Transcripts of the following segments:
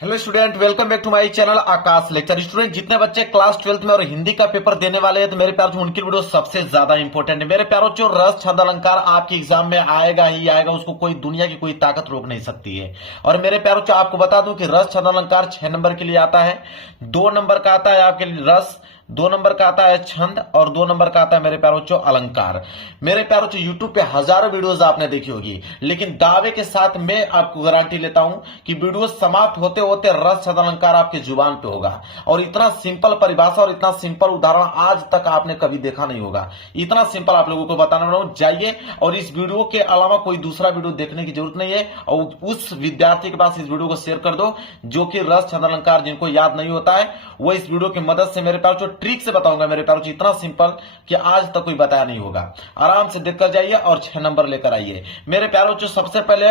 Hello student, welcome back to my channel Aakash lecture. Student, जितने बच्चे class 12th में और हिंदी का पेपर देने वाले हैं तो मेरे प्यारों उनकी वीडियो सबसे ज्यादा इंपॉर्टेंट है। मेरे प्यारों जो रस छंद अलंकार आपके एग्जाम में आएगा ही आएगा, उसको कोई दुनिया की कोई ताकत रोक नहीं सकती है। और मेरे प्यारों जो आपको बता दूं कि रस छंद अलंकार 6 नंबर के लिए आता है, 2 नंबर का आता है आपके लिए रस, 2 नंबर का आता है छंद और 2 नंबर का आता है मेरे प्यारों जो अलंकार। मेरे प्यारों जो यूट्यूब पे हजारों वीडियोस आपने देखी होगी, लेकिन दावे के साथ मैं आपको गारंटी लेता हूं कि वीडियो समाप्त होते होते रस छंद अलंकार आपके जुबान पे होगा। और इतना सिंपल परिभाषा और इतना सिंपल उदाहरण आज तक आपने कभी देखा नहीं होगा। इतना सिंपल आप लोगों को बताना रहा हूं। जाइए और इस वीडियो के अलावा कोई दूसरा वीडियो देखने की जरूरत नहीं है, और उस विद्यार्थी के पास इस वीडियो को शेयर कर दो जो कि रस छंद अलंकार जिनको याद नहीं होता है, वो इस वीडियो की मदद से मेरे प्यारों जो ट्रिक से बताऊंगा मेरे प्यारों, इतना सिंपल कि आज तक कोई बताया नहीं होगा। आराम से देखकर जाइए और 6 नंबर लेकर आइए। मेरे प्यारों जो सबसे पहले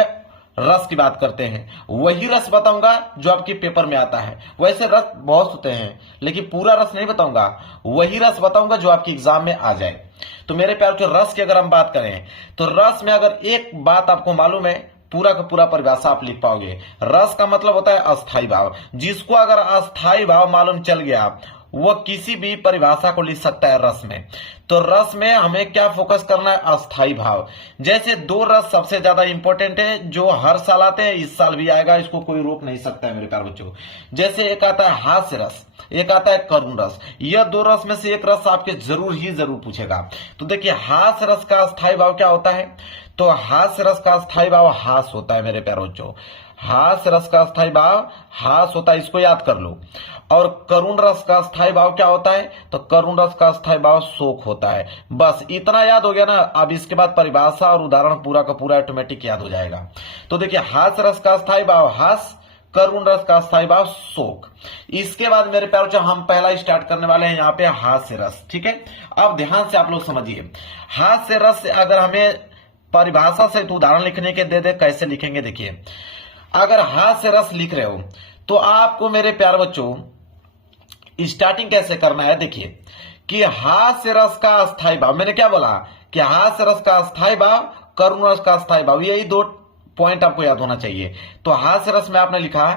रस की बात करते हैं, वही रस बताऊंगा जो आपके पेपर में आता है। वैसे रस बहुत होते हैं लेकिन पूरा रस नहीं बताऊंगा, वही रस बताऊंगा जो आपके एग्जाम में आ जाए। तो मेरे प्यारों जो रस की अगर हम बात करें तो रस में अगर एक बात आपको मालूम है, पूरा का पूरा परिभाषा आप लिख पाओगे। रस का मतलब होता है अस्थाई भाव। जिसको अगर अस्थाई भाव मालूम चल गया वो किसी भी परिभाषा को लिख सकता है रस में। तो रस में हमें क्या फोकस करना है? अस्थाई भाव। जैसे 2 रस सबसे ज्यादा इंपॉर्टेंट है जो हर साल आते हैं, इस साल भी आएगा, इसको कोई रोक नहीं सकता है मेरे प्यारे बच्चों। जैसे एक आता है हास्य रस, एक आता है करुण रस। यह 2 रस में से एक रस आपके जरूर पूछेगा। तो देखिए हास्य रस का अस्थाई भाव क्या होता है? तो हास्य रस का अस्थाई भाव हास होता है मेरे प्यारे बच्चों। हास्य रस का अस्थाई भाव हास होता है, इसको याद कर लो। और करुण रस का अस्थाई भाव क्या होता है? तो करुण रस का अस्थाई भाव शोक होता है। बस इतना याद हो गया ना, अब इसके बाद परिभाषा और उदाहरण पूरा का पूरा ऑटोमेटिक याद हो जाएगा। तो देखिए हास्य रस का अस्थाई भाव हास, करुण रस का अस्थाई भाव शोक। इसके बाद मेरे प्यारों जो हम पहला स्टार्ट करने वाले हैं यहाँ पे हास्य रस। ठीक है, अब ध्यान से आप लोग समझिए। हास्य रस से अगर हमें परिभाषा से तो उदाहरण लिखने के दे कैसे लिखेंगे? देखिए, अगर हास्य रस लिख रहे हो तो आपको मेरे प्यारे बच्चों स्टार्टिंग कैसे करना है? देखिए कि हास्य रस का अस्थाई भाव, मैंने क्या बोला कि हास्य रस का अस्थाई भाव, करुण रस का अस्थाई भाव, यही 2 पॉइंट आपको याद होना चाहिए। तो हास्य रस में आपने लिखा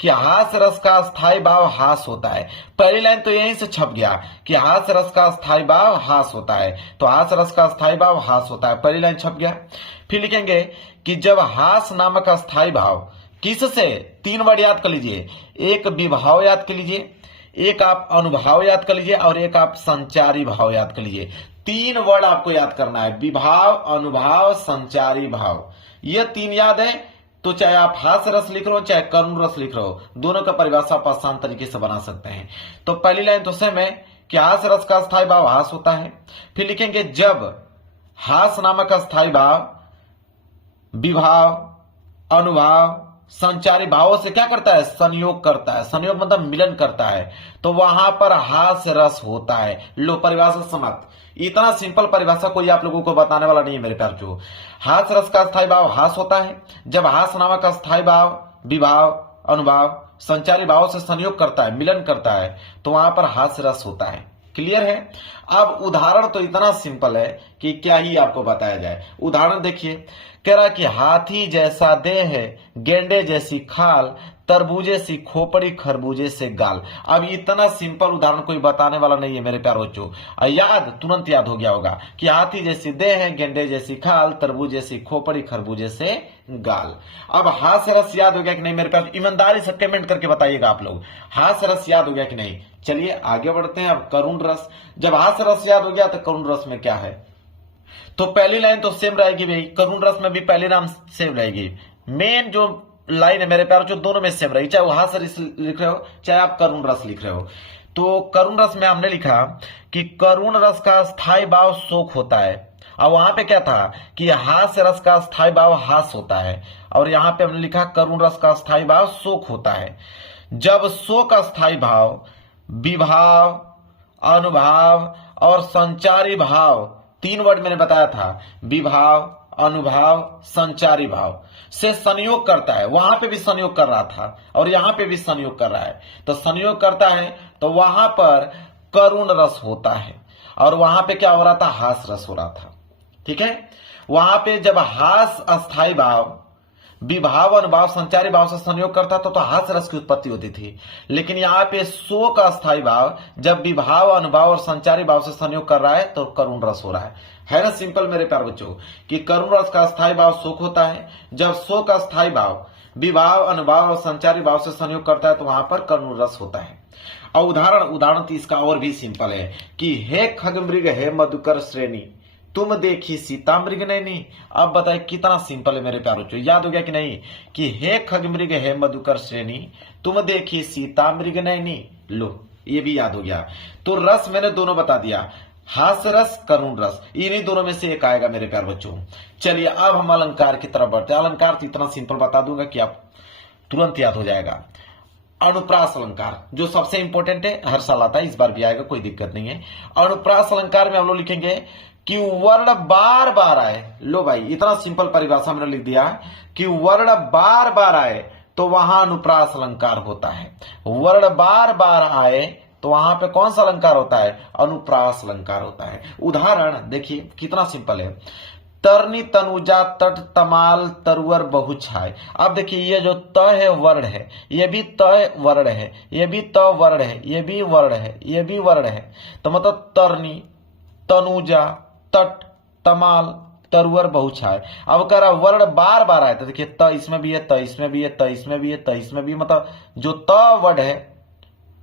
कि हास्य रस का अस्थाई भाव हास होता है। पहली लाइन तो यहीं से छप गया कि हास्य रस का अस्थाई भाव हास होता है। तो हास्य रस का अस्थाई भाव हास होता है, पहली लाइन छप गया। फिर लिखेंगे कि जब हास नामक अस्थाई भाव किससे, 3 वर्ड याद कर लीजिए, एक विभाव याद कर लीजिए, एक आप अनुभाव याद कर लीजिए और एक आप संचारी भाव याद कर लीजिए। 3 वर्ड आपको याद करना है, विभाव, अनुभाव, संचारी भाव। ये 3 याद है तो चाहे आप हास्य रस लिख रहे हो चाहे करुण रस लिख रहे हो, दोनों का परिभाषा आप आसान तरीके से बना सकते हैं। तो पहली लाइन तो सेम है कि हास्य रस का अस्थाई भाव हास होता है। फिर लिखेंगे जब हास नामक अस्थाई भाव विभाव, अनुभाव, संचारी भावों से क्या करता है? संयोग करता है। संयोग मतलब मिलन करता है, तो वहां पर हास्य रस होता है। लो, परिभाषा समाप्त। इतना सिंपल परिभाषा कोई आप लोगों को बताने वाला नहीं है मेरे प्यार जो। हास्य रस का अस्थाई भाव हास होता है जब हास नामक अस्थाई भाव विभाव, अनुभाव, संचारी भावों से संयोग करता है, मिलन करता है, तो वहां पर हास्य रस होता है। क्लियर है? अब उदाहरण तो इतना सिंपल है कि क्या ही आपको बताया जाए। उदाहरण देखिए, कह रहा कि हाथी जैसा देह है, गेंडे जैसी खाल, तरबूजे सी खोपड़ी, खरबूजे से गाल। अब इतना सिंपल उदाहरण कोई बताने वाला नहीं है मेरे प्यारों बच्चों। याद तुरंत याद हो गया होगा कि हाथी जैसी देह है, गेंडे जैसी खाल, तरबूज जैसी खोपड़ी, खरबूजे से गाल। अब हास्य रस याद हो गया कि नहीं मेरे प्यार? ईमानदारी से कमेंट करके बताइएगा आप लोग, हास्य रस याद हो गया कि नहीं? चलिए आगे बढ़ते हैं। अब करुण रस, जब हास्य रस याद हो गया तो करुण रस में क्या है? तो पहली लाइन तो सेम रहेगी भाई, करुण रस में भी पहली नाम सेम रहेगी। मेन जो लाइन है मेरे प्यार जो दोनों में सेम रहेगी, चाहे वो हास्य रस लिख रहे हो चाहे आप करुण रस लिख रहे हो। तो करुण रस में हमने लिखा कि करुण रस का स्थायी भाव शोक होता है, और वहां पे क्या था कि हास्य रस का स्थायी भाव हास होता है, और यहां पे हमने लिखा करुण रस का स्थायी भाव शोक होता है। जब शोक स्थायी भाव विभाव, अनुभाव और संचारी भाव, 3 वर्ड मैंने बताया था, विभाव, अनुभाव, संचारी भाव से संयोग करता है, वहां पे भी संयोग कर रहा था और यहां पे भी संयोग कर रहा है, तो संयोग करता है तो वहां पर करुण रस होता है, और वहां पे क्या हो रहा था? हास रस हो रहा था। ठीक है, वहां पे जब हास अस्थाई भाव विभाव अनुभाव संचारी भाव से संयोग करता तो हास्य रस की उत्पत्ति होती थी। लेकिन यहाँ पे सो का स्थायी भाव जब विभाव अनुभाव और संचारी भाव से संयोग कर रहा है तो करुण रस हो रहा है ना। सिंपल मेरे प्यारे बच्चों कि करुण रस का स्थायी भाव शोक होता है। जब शो का स्थायी भाव विभाव अनुभाव और संचारी भाव से संयोग करता है तो वहां पर करुण रस होता है। और उदाहरण तो इसका और भी सिंपल है कि हे खगमृग हे मधुकर श्रेणी तुम देखी सीता मृग नैनी। अब बताए कितना सिंपल है मेरे प्यारों बच्चों, याद हो गया कि नहीं कि हे खगमृग हे मधुकर श्रेणी तुम देखी सीता मृग नैनी। लो ये भी याद हो गया। तो रस मैंने दोनों बता दिया, हास्य रस करुण रस, इन्हीं दोनों में से एक आएगा मेरे प्यार बच्चों। चलिए अब हम अलंकार की तरफ बढ़ते हैं। अलंकार तो इतना सिंपल बता दूंगा कि आप तुरंत याद हो जाएगा। अनुप्रास अलंकार जो सबसे इंपॉर्टेंट है, हर साल आता है, इस बार भी आएगा, कोई दिक्कत नहीं है। अनुप्रास अलंकार में हम लोग लिखेंगे कि वर्ण बार बार आए। लो भाई इतना सिंपल परिभाषा मैंने लिख दिया कि वर्ण बार बार आए तो वहां अनुप्रास अलंकार होता है। वर्ण बार बार आए तो वहां पे कौन सा अलंकार होता है? अनुप्रास अलंकार होता है। उदाहरण देखिए कितना सिंपल है। तरनी तनुजा तट तमाल तरुवर बहुछाय। अब देखिए ये जो त है वर्ण है, ये भी त वर्ण है, ये भी त वर्ण है, ये भी वर्ण है, ये भी वर्ण है। तो मतलब तरनी तनुजा तट तमाल तरुवर बहुछाय। अब कह रहा वर्ण बार बार आए तो देखिए त इसमें भी है, त इसमें भी है, त इसमें भी है, त इसमें भी, मतलब जो त वर्ण है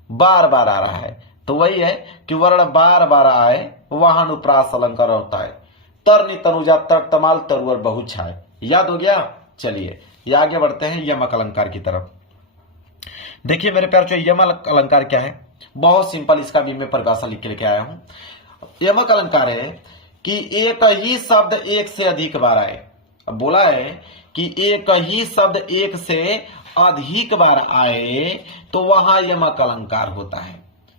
बार बार आ रहा है। तो वही है कि वर्ण बार बार आए वहां अनुप्रास अलंकार होता है। तरनी तनुजा तट तमाल तरुवर बहुछाय, याद हो गया। चलिए ये आगे बढ़ते हैं यमक अलंकार की तरफ। देखिए मेरे प्यार यमक अलंकार क्या है, बहुत सिंपल, इसका भी मैं परिभाषा लिख के लेके आया हूं। यमक अलंकार है कि एक ही शब्द एक से अधिक बार आए। अब बोला है कि एक ही शब्द एक से अधिक बार आए तो वहां यमक अलंकार होता है।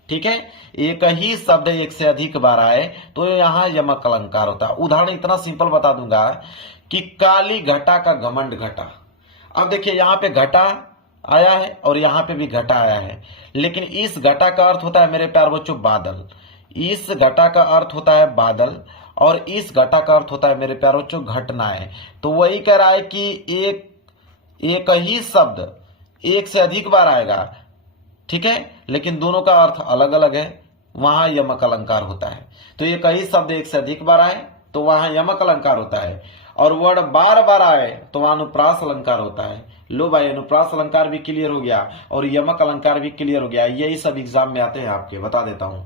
ठीक है, एक ही शब्द एक से अधिक बार आए तो यहां यमक अलंकार होता है। उदाहरण इतना सिंपल बता दूंगा कि काली घटा का घमंड घटा। अब देखिए यहां पे घटा आया है और यहां पे भी घटा आया है, लेकिन इस घटा का अर्थ होता है मेरे प्यार बच्चों बादल, इस घटा का अर्थ होता है बादल और इस घटा का अर्थ होता है मेरे प्यार बच्चों घटनाएं। तो वही कह रहा है कि एक ही शब्द एक से अधिक बार आएगा, ठीक है, लेकिन दोनों का अर्थ अलग अलग है, वहां यमक अलंकार होता है। तो एक ही शब्द एक से अधिक बार आए तो वहां यमक अलंकार होता है, और वर्ण बार बार आए तो वहां अनुप्रास अलंकार होता है। लो भाई अनुप्रास अलंकार भी क्लियर हो गया और यमक अलंकार भी क्लियर हो गया। यही सब एग्जाम में आते हैं आपके, बता देता हूं।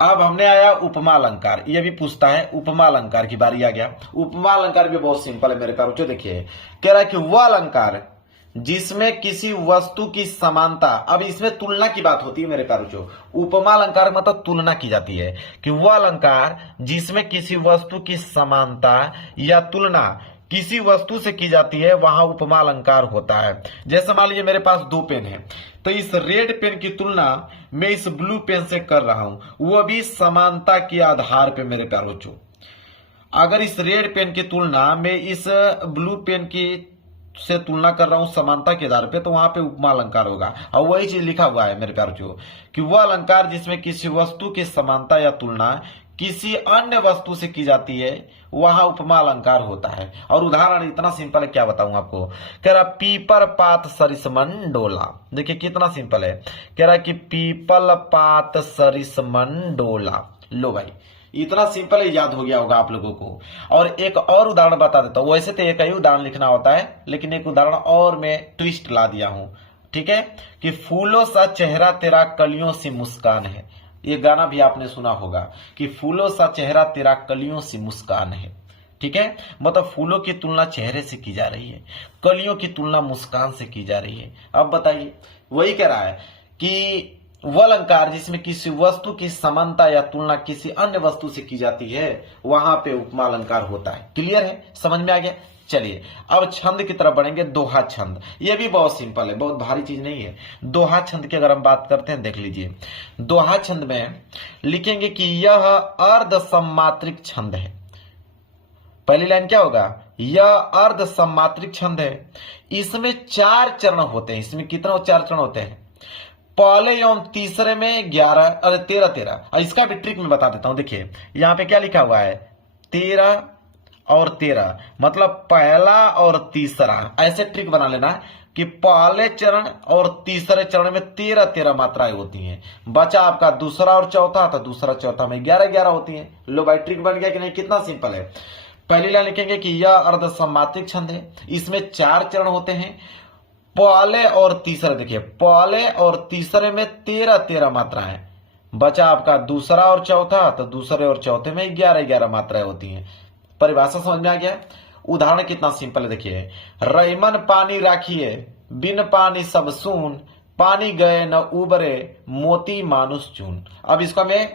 अब हमने आया उपमा अलंकार, ये भी पूछता है, उपमा अलंकार की बारी आ गया। उपमा अलंकार भी बहुत सिंपल है मेरे प्यारों, जो देखिए कह रहा है कि वह अलंकार जिसमें किसी वस्तु की समानता, अब इसमें तुलना की बात होती है मेरे प्यारों। उपमा अलंकार मतलब तुलना की जाती है कि वह अलंकार जिसमें किसी वस्तु की समानता या तुलना किसी वस्तु से की जाती है वहां उपमा अलंकार होता है। जैसे मान लीजिए मेरे पास दो पेन है, तो इस रेड पेन की तुलना मैं इस ब्लू पेन से कर रहा हूं, वो भी समानता के आधार पे मेरे प्यारों। अगर इस रेड पेन की तुलना मैं इस ब्लू पेन की से तुलना कर रहा हूं समानता के आधार पे, तो वहां पे उपमा अलंकार होगा। और वही चीज लिखा हुआ है मेरे प्यारों कि वह अलंकार जिसमें किसी वस्तु की समानता या तुलना किसी अन्य वस्तु से की जाती है वहां उपमा अलंकार होता है। और उदाहरण इतना सिंपल है, क्या बताऊं आपको, कह रहा पीपर पात सरिसमन डोला। देखिए कितना सिंपल है, कह रहा कि पीपल पात सरिसमन डोला। लो भाई इतना सिंपल है, याद हो गया होगा आप लोगों को। और एक और उदाहरण बता देता हूं, वैसे तो एक ही उदाहरण लिखना होता है, लेकिन एक उदाहरण और मैं ट्विस्ट ला दिया हूं। ठीक है, कि फूलों सा चेहरा तेरा कलियों से मुस्कान है। ये गाना भी आपने सुना होगा कि फूलों सा चेहरा तेरा कलियों से मुस्कान है। ठीक है, मतलब फूलों की तुलना चेहरे से की जा रही है, कलियों की तुलना मुस्कान से की जा रही है। अब बताइए, वही कह रहा है कि वह अलंकार जिसमें किसी वस्तु की समानता या तुलना किसी अन्य वस्तु से की जाती है वहां पे उपमा अलंकार होता है। क्लियर है, समझ में आ गया। चलिए अब छंद की तरफ बढ़ेंगे। दोहा छंद, ये भी बहुत सिंपल है, बहुत भारी चीज नहीं है। दोहा छंद की अगर हम बात करते हैं, देख लीजिए, दोहा छंद में लिखेंगे कि यह अर्ध सम्मात्रिक छंद है। पहली लाइन क्या होगा, यह अर्ध सम्मात्रिक छंद है। इसमें 4 चरण होते हैं। इसमें कितना 4 चरण होते हैं, पहले एवं तीसरे में 13 13। इसका भी ट्रिक मैं बता देता हूं। देखिए यहां पे क्या लिखा हुआ है, 13 और 13, मतलब पहला और तीसरा। ऐसे ट्रिक बना लेना कि पहले चरण और तीसरे चरण में 13 मात्राएं होती हैं। बचा आपका दूसरा और चौथा, तो दूसरा चौथा में 11 होती हैं। लो भाई, ट्रिक बन गया कि नहीं? कितना सिंपल है। पहली लाइन लिखेंगे कि यह अर्ध सम्मात्रिक छंद है, इसमें 4 चरण होते हैं। पहले और तीसरे, देखिए पहले और तीसरे में 13 मात्राएं। बचा आपका दूसरा और चौथा, तो दूसरे और चौथे में 11 मात्राएं होती हैं। परिभाषा समझ में आ गया? उदाहरण कितना सिंपल है, देखिए। रईमन पानी राखिए, बिन पानी सब सून, पानी गए न उबरे, मोती मानुष चून। अब इसका मैं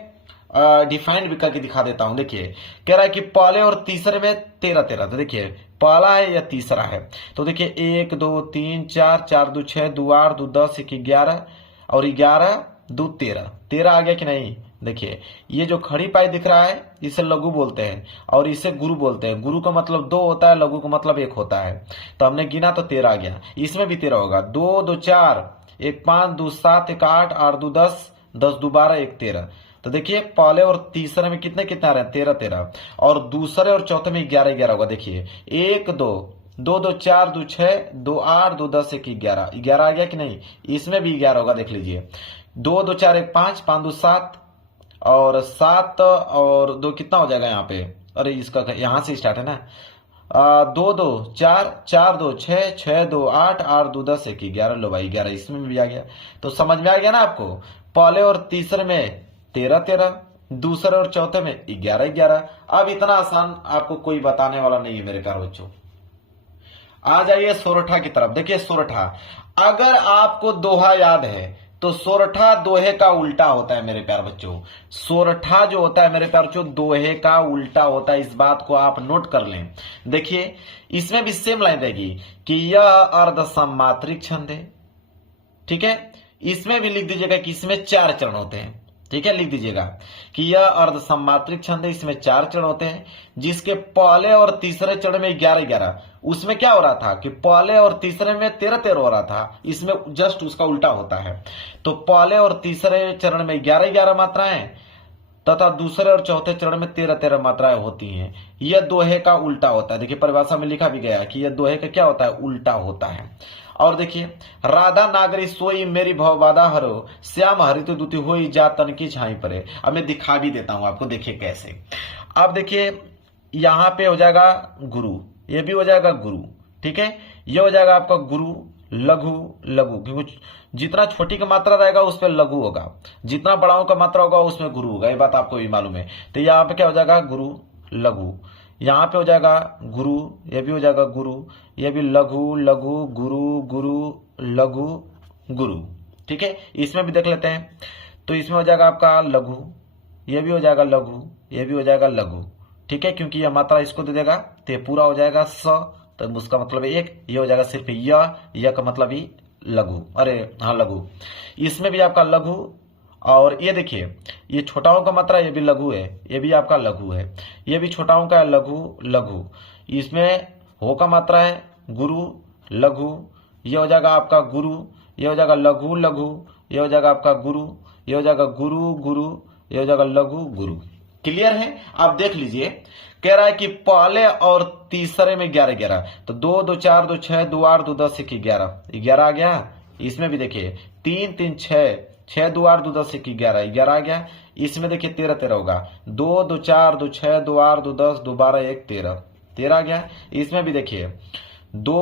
डिफाइन भी करके दिखा देता हूं। देखिए कह रहा है कि पहले और तीसरे में 13, तो देखिए पहला है या तीसरा है, तो देखिए 1 2 3 4, 4 2 6, 2 8, 2 10, 1 11 और 11 2 13 आ गया कि नहीं? देखिए ये जो खड़ी पाई दिख रहा है इसे लघु बोलते हैं और इसे गुरु बोलते हैं। गुरु का मतलब 2 होता है, लघु का मतलब 1 होता है। तो हमने गिना तो 13 आ गया, इसमें भी 13 होगा। 2 2 4, 1 5, 2 7, 1 8, 8 2 10, 10 2 12, 1 13। तो देखिए पहले और तीसरे में कितने कितना आ रहे हैं? 13 और दूसरे और चौथे में 11 होगा। देखिए 1 2 2 2 4 2 6 2 8 2 10 1 11 आ गया कि नहीं? इसमें भी 11 होगा, देख लीजिए। 2 2 4 1 5, 5 2 7 और 7 और 2 कितना हो जाएगा यहाँ पे? अरे इसका यहां से स्टार्ट है ना। 2 2 4 4 2 6 6 2 8 8 2 10 1 11। लो भाई 11 इसमें भी आ गया। तो समझ में आ गया ना आपको? पहले और तीसरे में 13, दूसरे और चौथे में 11। अब इतना आसान आपको कोई बताने वाला नहीं है मेरे प्यारे बच्चों। आ जाइए सोरठा की तरफ। देखिए सोरठा, अगर आपको दोहा याद है तो सोरठा दोहे का उल्टा होता है मेरे प्यारे बच्चों। सोरठा जो होता है मेरे प्यारे बच्चों, दोहे का उल्टा होता है। इस बात को आप नोट कर लें। देखिए इसमें भी सेम लाइन रहेगी कि यह अर्ध सम्मात्रिक छंद है, ठीक है। इसमें भी लिख दीजिएगा कि इसमें 4 चरण होते हैं, ठीक है। लिख दीजिएगा कि यह अर्ध सम्मात्रिक छंद है, इसमें 4 चरण होते हैं, जिसके पहले और तीसरे चरण में 11। उसमें क्या हो रहा था कि पहले और तीसरे में 13 हो रहा था, इसमें जस्ट उसका उल्टा होता है। तो पहले और तीसरे चरण में 11 मात्राएं तथा दूसरे और चौथे चरण में 13 मात्राएं होती हैं। यह दोहे का उल्टा होता है। देखिए परिभाषा में लिखा भी गया कि यह दोहे का क्या होता है? उल्टा होता है। और देखिए, राधा नागरी सोई मेरी भवबाधा हरो, श्याम हरित दूती होई जा तन की छाई परे। अब मैं दिखा भी देता हूं आपको, देखिए कैसे। अब देखिए यहां पे हो जाएगा गुरु, ये भी हो जाएगा गुरु, ठीक है। ये हो जाएगा आपका गुरु लघु लघु, क्योंकि जितना छोटी का मात्रा रहेगा उस पर लघु होगा, जितना बड़ाओं का मात्रा होगा उसमें गुरु होगा। ये बात आपको भी मालूम है। तो यहाँ पे क्या हो जाएगा? गुरु लघु। यहाँ पे हो जाएगा गुरु, ये भी हो जाएगा गुरु, ये भी लघु लघु गुरु गुरु लघु गुरु, ठीक है। इसमें भी देख लेते हैं। तो इसमें हो जाएगा आपका लघु, ये भी हो जाएगा लघु, ये भी हो जाएगा लघु, ठीक है। क्योंकि यह मात्रा इसको दे देगा तो ये पूरा हो जाएगा स, तो उसका मतलब 1। ये हो जाएगा सिर्फ यह का मतलब ही लघु, अरे हाँ लघु। इसमें भी आपका लघु। और ये देखिए ये छोटाओं का मात्रा, ये भी लघु है, ये भी आपका लघु है। ये भी छोटाओं का है लघु लघु। इसमें हो का मात्रा है गुरु लघु, ये हो जाएगा आपका गुरु, ये हो जाएगा लघु लघु, ये हो जाएगा आपका गुरु, ये हो जाएगा गुरु गुरु, ये हो जाएगा लघु गुरु। क्लियर है? आप देख लीजिए, कह रहा है कि पहले और तीसरे में 11। तो 2 2 4 2 6 2 8 2 10 1 11 आ गया। इसमें भी देखिए 3 3 6 6 2 8 2 10 1 11 आ गया। इसमें देखिए 13 होगा। 2 2 4 2 6 2 8 2 10 2 12 1 13 आ गया। इसमें भी देखिए 2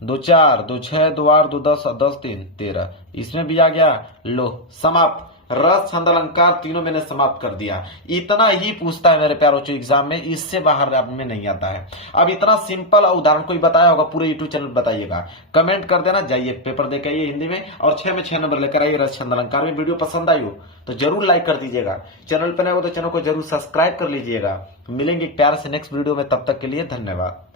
2 4 2 6 2 8 2 10 10 3 13, इसमें भी आ गया। लो समाप्त। रस छंद अलंकार तीनों मैंने समाप्त कर दिया। इतना ही पूछता है मेरे प्यारे बच्चों एग्जाम में, इससे बाहर में नहीं आता है। अब इतना सिंपल उदाहरण कोई बताया होगा पूरे यूट्यूब चैनल बताइएगा, कमेंट कर देना। जाइए पेपर देके आइए हिंदी में और 6 में 6 नंबर लेकर आइए रस छंद अलंकार में। वीडियो पसंद आई हो तो जरूर लाइक कर दीजिएगा, चैनल पर नए हो तो चैनल को जरूर सब्सक्राइब कर लीजिएगा। मिलेंगे प्यार से नेक्स्ट वीडियो में, तब तक के लिए धन्यवाद।